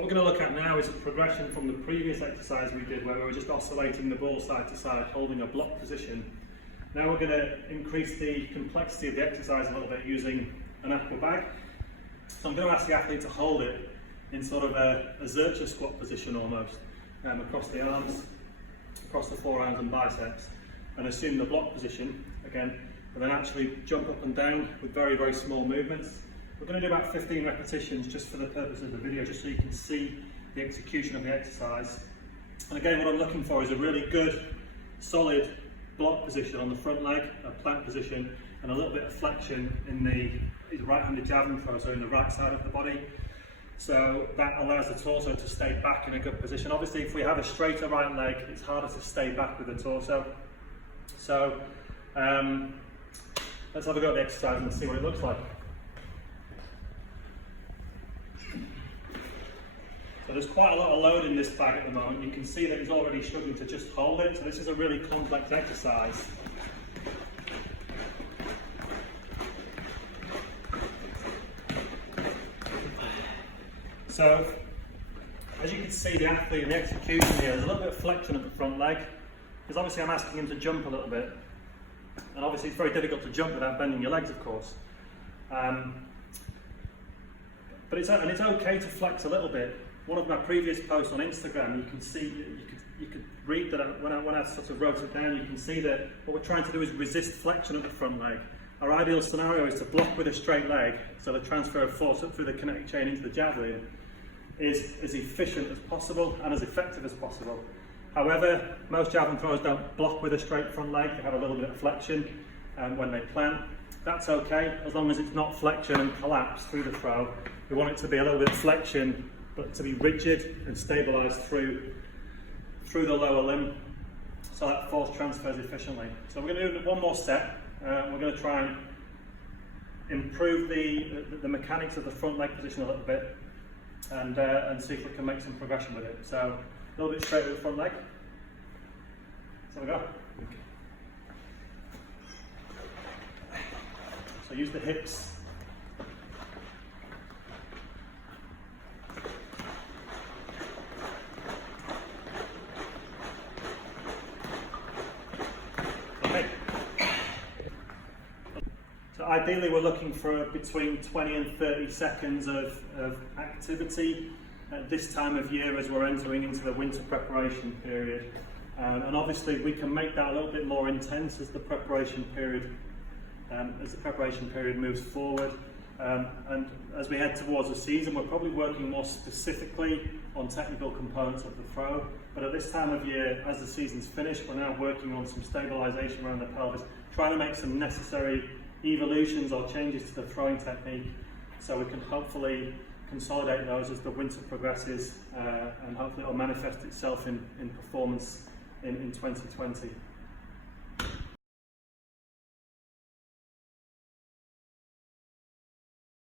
What we're going to look at now is a progression from the previous exercise we did where we were just oscillating the ball side to side, holding a block position. Now we're going to increase the complexity of the exercise a little bit using an aqua bag. So I'm going to ask the athlete to hold it in sort of a Zercher squat position almost, across the arms, across the forearms and biceps, and assume the block position again, and then actually jump up and down with very, very small movements. We're going to do about 15 repetitions just for the purpose of the video, just so you can see the execution of the exercise. And again, what I'm looking for is a really good, solid block position on the front leg, a plank position, and a little bit of flexion in the right-handed javelin throw, so in the right side of the body. So that allows the torso to stay back in a good position. Obviously, if we have a straighter right leg, it's harder to stay back with the torso. So let's have a go at the exercise and see what it looks like. So there's quite a lot of load in this bag at the moment. You can see that he's already struggling to just hold it. So this is a really complex exercise. So as you can see, the athlete in the execution here, there's a little bit of flexion at the front leg, because obviously I'm asking him to jump a little bit. And obviously it's very difficult to jump without bending your legs, of course. But it's okay to flex a little bit. One of my previous posts on Instagram, you can see, you could read that when I sort of wrote it down, you can see that what we're trying to do is resist flexion at the front leg. Our ideal scenario is to block with a straight leg, so the transfer of force up through the kinetic chain into the javelin is as efficient as possible and as effective as possible. However, most javelin throwers don't block with a straight front leg, they have a little bit of flexion when they plant. That's okay, as long as it's not flexion and collapse through the throw. We want it to be a little bit of flexion, but to be rigid and stabilised through the lower limb, so that force transfers efficiently. So we're going to do one more set. We're going to try and improve the mechanics of the front leg position a little bit, and see if we can make some progression with it. So a little bit straight with the front leg. So we go. So use the hips. Okay. So ideally we're looking for between 20 and 30 seconds of activity at this time of year as we're entering into the winter preparation period. And obviously we can make that a little bit more intense as the preparation period moves forward, and as we head towards the season, we're probably working more specifically on technical components of the throw. But at this time of year, as the season's finished, we're now working on some stabilisation around the pelvis, trying to make some necessary evolutions or changes to the throwing technique, so we can hopefully consolidate those as the winter progresses, and hopefully it will manifest itself in performance in 2020.